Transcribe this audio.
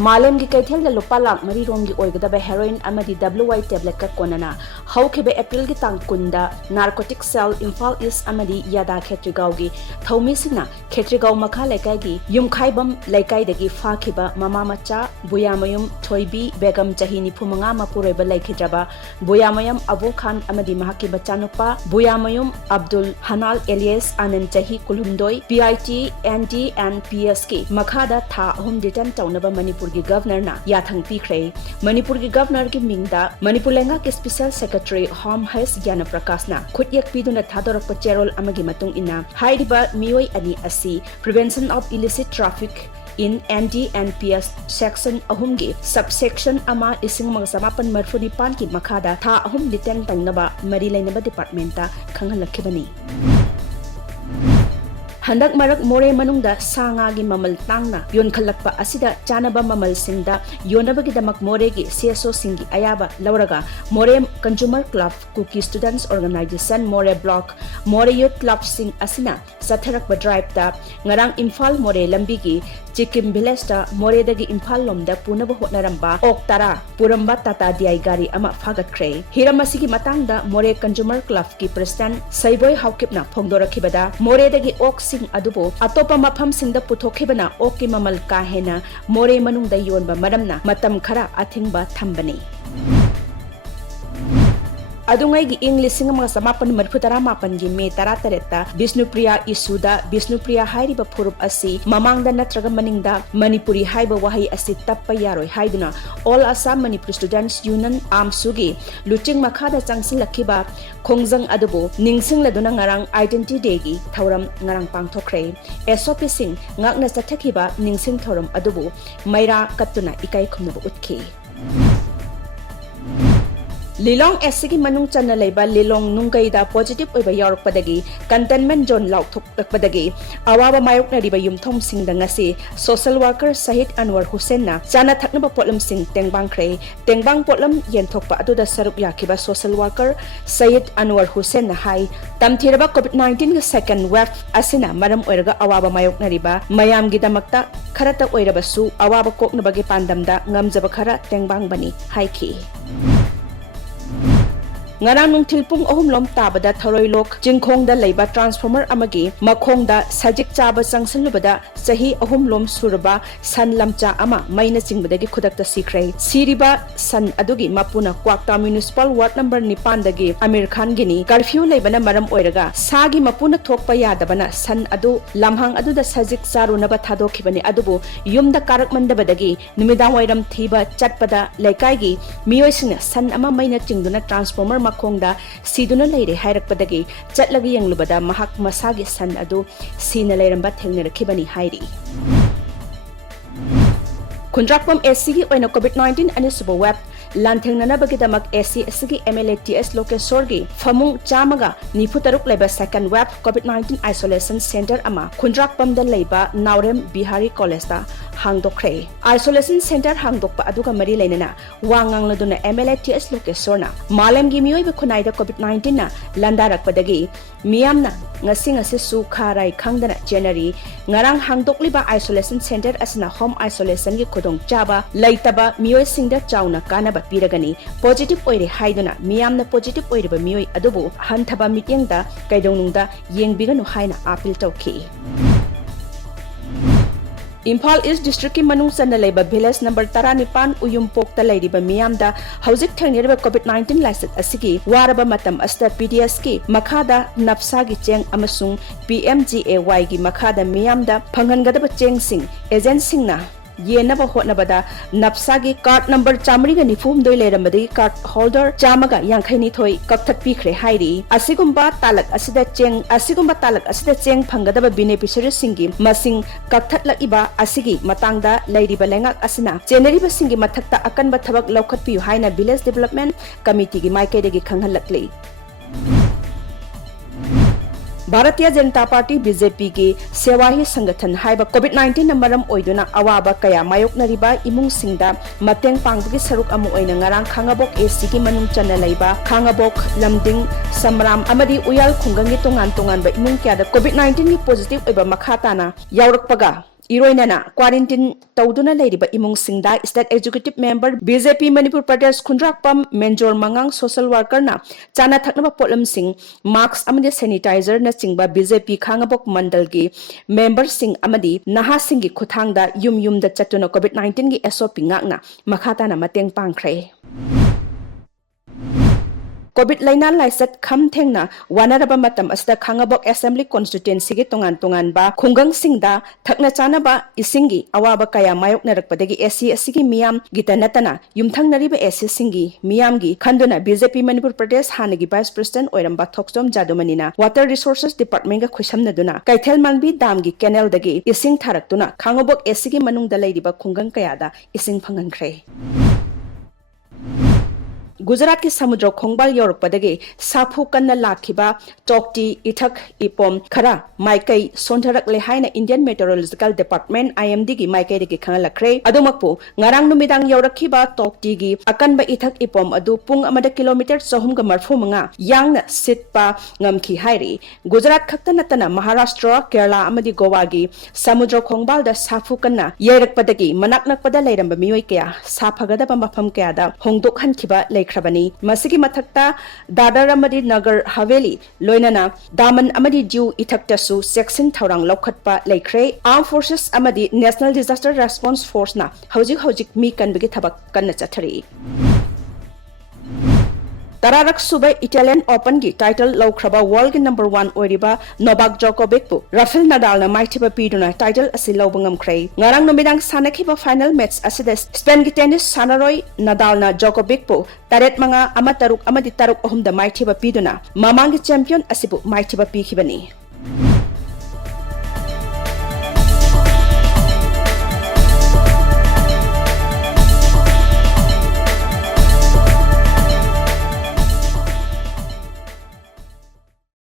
मालेम की कैथेल द लुपा लाख मरी रोम की ओइगदबा हेरोइन अमदी WY टेबलेट का कोनना हौखेबे अप्रैल की तांग कुंदा नार्कोटिक सेल इम्फाल ईस्ट अमदी यादा खेत्रिगाव की थौमीसिना खेत्रिगाव मखा लेकाई की युमखाइबम लेकाईदगी फाखिबा ममा मचा बुयामयुम थोइबी बेगम चही निफुमंगा मपुरेबा लेखिद्रबा बुयामयम अबू खान अमदी महाकी बच्चानुपा बुयामयुम अब्दुल हनाल एलियस आनंद चही कुलहुमदोई PIT ND and PS की मखादा था अहुम डिटेन तौनबा मणिपुर की गवर्नर ना याथंग पीख्रे मणिपुर की गवर्नर की मिंगदा मणिपुर लेंगा के स्पेशल सेक्रेटरी होम हेस ज्ञान प्रकाश ना खुद यक पीदुना थादोरक चेरोल अमगी मतुंग इना हाइरिबा मियोई अनि असी prevention of illicit traffic in ND and PS section ahum gi subsection ama ising mga samapan marfunipan ki makada tha ahum deten tangnaba mari lainaba department ta khanghalakibani हंदक मरक मोरे मनुंगदा सांगा की ममल तांगना योन खलकपा असिदा चानबा ममल सिंगदा योनबगी दमक मोरे की CSO सिंगी अयाबा लवरगा Moreh consumer club Kuki students organisation Moreh block Moreh youth club सिंग असिना सथरक drive ता ngarang Imphal Moreh लंबी की चिकिम विलेज ता मोरे दगी इम्फाल लोमदा पुनब होटनरंबा ओक्तारा पुरंबा टाटा DI गाड़ी अमा फागतख्रे हिरमसी की मतंगदा मोरे कंज्यूमर क्लब की प्रेसिडेंट सैबोय हाउकिपना फोंगदोरखिबदा मोरे दगी ओक सिंग अदुबो अतोपा मफम सिंगदा पुथोखिबना ओक की ममल का हेना मोरे मनुंगदा योनबा मरमना मतम खरा अथिंगबा थंबनी अदुंगाई की इंग्लिश समापन मरफुतरा मापन की मे तरा तरेता विष्णुप्रिया इशूदा विष्णुप्रिया हाइरिबा फुरुप असी ममांगदा नत्रगा मनिंगदा मणिपुरी हाइबा वहाई असी तप्पा यारोय हाइदुना all Assam Manipur students union आमसुगी लुचिंग मखादा चंगसिलखिबा खोंगजंग अदुबो निंगसिंगलदुना ngarang आइडेंटिटी डे की थौरम ngarang पांगथोखरे SOP सिंग ngakna चथखिबा निंगसिंग थौरम अदुबो मैरा कत्तुना इकाई खुमबो उतखि लिलोंग एस की मनुंग चन्ना लेबा लिलोंग नुंगैदा पॉजिटिव ओइबा यारकपदगी कंटेनमेंट जोन लाउथोकपदगी अवाबा मायोकनरिबा युमथोम सिंगदंगसी सोशल वर्कर सहित अनवर हुसैन ना चाना थकनबा पोटलम सिंग तेंगबांगख्रे तेंगबांग पोटलम येनथोकपा अदुदा सरुक याखिबा सोशल वर्कर सहित अनवर हुसैन ना हाई तमथिरबा कोविड-19 के सेकंड वेव असिना मरम ओइरगा अवाबा मायोकनरिबा मयामगी दमक्ता खरता ओइरबसु अवाबा कोकनबगे पांदमदा ngamjaba खरा तेंगबांगबनी हाइखि ngarang nungthil pung ahum lom tabada tharoilok chingkhong da leiba transformer amagi makhong da sajik chaba changsalubada sahi ahum lom surba san lamcha ama maina chingbadagi khudakta sikrai siriba san adugi mapuna kwakta municipal ward number 9 dagi Amir Khan gini curfew leibana maram oiraga sagi mapuna thokpa yadabana san adu lamhang adu da sajik charu naba thadokhibani adubu yumda karak mandabadagi numidang wairam thiba chatpada laikai gi miyoisina san ama maina chingduna transformer खोंदा सीदुना लेरे हायरकपदगी चटलगी यंगलुबदा महक मसागे सन अदु सीना लेरंबा थेंगनरखिबनी हायरी खुंद्राकपम SC की ओइना कोविड-19 अनिसुबो web लांथेंगननबगिदमक SC असगी MLATS लोकेसोरगी फमुंग चामगा निफुतरुक लेबा second web कोविड-19 isolation centre अमा खुंद्राकपम the लेबा नावरेम Bihari college दा हांगदोखरे isolation centre हांगदोकपा अदुगा मरी लेनना वांगांगलदुना MLATS लोकेसोरना मालेमगी मियोइबा खुनाइदा कोविड-19 ना लंदारकपदगी मियामना ngasing asisu kharai khangdana January ngarang hangdokliba isolation center asna home isolation gi khodong chaba laitaba miyoi singda chauna kanaba piragani positive oire haiduna miyamna positive oiriba miyoi adubu hanthaba meeting da kaidonungda yengbiganu haina appeal tawki Imphal east district की मनुंग चन्ना लेबा village number 19 उयुमपोकता लेरिबा मियामदा हौजिक थेंगनेरबा कोविड-19 licence असिगी वारबा मतम अस्ता PDS की मखादा नफसा की Cheng अमसुंग PMGAY की मखादा मियामदा फंगनगदबा Cheng सिंग agent सिंगना येनबा होटनबदा नफसा की card number चामरीगा निफुम दोय लेरमबदी कार्ड होल्डर चामगा यांखैनी थोय कक्थक पीख्रे हाइरी असिगुम्बा तालक असिदा चेंग फंगदबा बेनिफिशियरी सिंगी मसिंग कक्थटलइबा असिगी मतंगदा लेरिबा लेंगक असिना जेनरिबा सिंगी मथक्ता अकनबा थबक लौखटपियु हाइना विलेज डेवलपमेंट कमिटी की माइकेदेगी खंगहलकले भारतीय जनता पार्टी BJP की सेवाही संगठन हाइबा कोविड-19 न मरम ओइदुना अवाबा कया मायोकनरिबा इमुंग सिंगदा मतेंग पांगबगी सरुक अमु ओइना ngarang KHANGABOK AC की मनुंग चन्ना लैबा KHANGABOK लमदिंग समराम अमदी उयाल खुंगंगी तोंगान तोंगान बा इमुंग क्यादा कोविड-19 की पॉजिटिव ओइबा मखाताना यावरकपगा इरोइनना क्वारंटाइन तौदुना लेरिबा इमुंगसिंगदा state executive member BJP Manipur Pradesh Khundrakpam मेंजोर मंगांग सोशल वर्करना चाना थकनबा पोटलमसिंग मास्क अमदि सैनिटाइजर न चिंगबा बीजेपी खांगाबोक मंडल की मेंबर सिंग अमदि नहासिंग की खुथांगदा युम युम द चतुना कोविड-19 की एसओपी ngakna मखाताना mateंग पांगख्रे कोविड लाइना लाइसत खम थेंगना वानरबा मतम असदा खांगाबोक असेंबली कॉन्स्टिट्युएंसी की तोंगान तोंगान बा खुंगंग सिंगदा थकना चानबा इसिंगी अवाबा कया मायोक नरकपदगी एसी एसी मियाम गितनतना युमथंग नरिबा एसी सिंगी मियाम गी खंदुना बीजेपी मणिपुर प्रदेश हानगी वाइस प्रेसिडेंट ओइरंबा थोक्सोम जादुमनिना वाटर रिसोर्सेस डिपार्टमेंट का खुशमनदुना कैथेल मांगबी दाम की कैनल दगी इसिंग थारकतुना खांगाबोक एसी की मनुंगदा लेरिबा खुंगंग कयादा इसिंग फंगनख्रे गुजरात के समुद्र खोंगबाल यौरपदगे साफु कन्ना लाखिबा टोक्टी इथक इपोम खरा माइकई सोंथरकले हाइना इंडियन मेट्रोलॉजिकल डिपार्टमेंट IMD की माइकई के खंगलखरे अदुमकपु ngarang numitang yaurakhiba tokti gi akanba ithak ipom adu pung amada kilometer 345 yangna sitpa ngamki hairi Gujarat खक्ता नतना Maharashtra Kerala अमदि Goa की समुद्र खोंगबाल द साफु कन्ना येरकपदगी मनaknakpada लेरंब मियोय कया साफगदब मफम कयादा होंगदोक हनखिबा लेख्रबनी मसिगी मथक्ता दादर अमदि नगर हवेली लोइनना दामन अमदि ड्यू इथक्तसु सेक्शन थौरांग लौखटपा लेख्रे आर्म फोर्सेस अमदि नेशनल डिजास्टर रेस्पॉन्स फोर्स ना हौजिक मी कनबगी थबक कन्न चथरी तरारक सुबह इटालियन ओपन की टाइटल लौख्रबा वर्ल्ड के नंबर 1 ओरिबा नोवाक जोकोविक पु राफेल नडाल न माइथिबा पीडुना टाइटल असि लौबंगमख्रै ngarang नुमिदांग सानखिबा फाइनल मैच असिदा स्पेन की टेनिस सानारोय नडाल न जोकोविक पु तारेट मंगा अमा तरुक अमदि तरुक अहुम द माइथिबा पीडुना ममांग चैंपियन असिबु माइथिबा पीखिबनी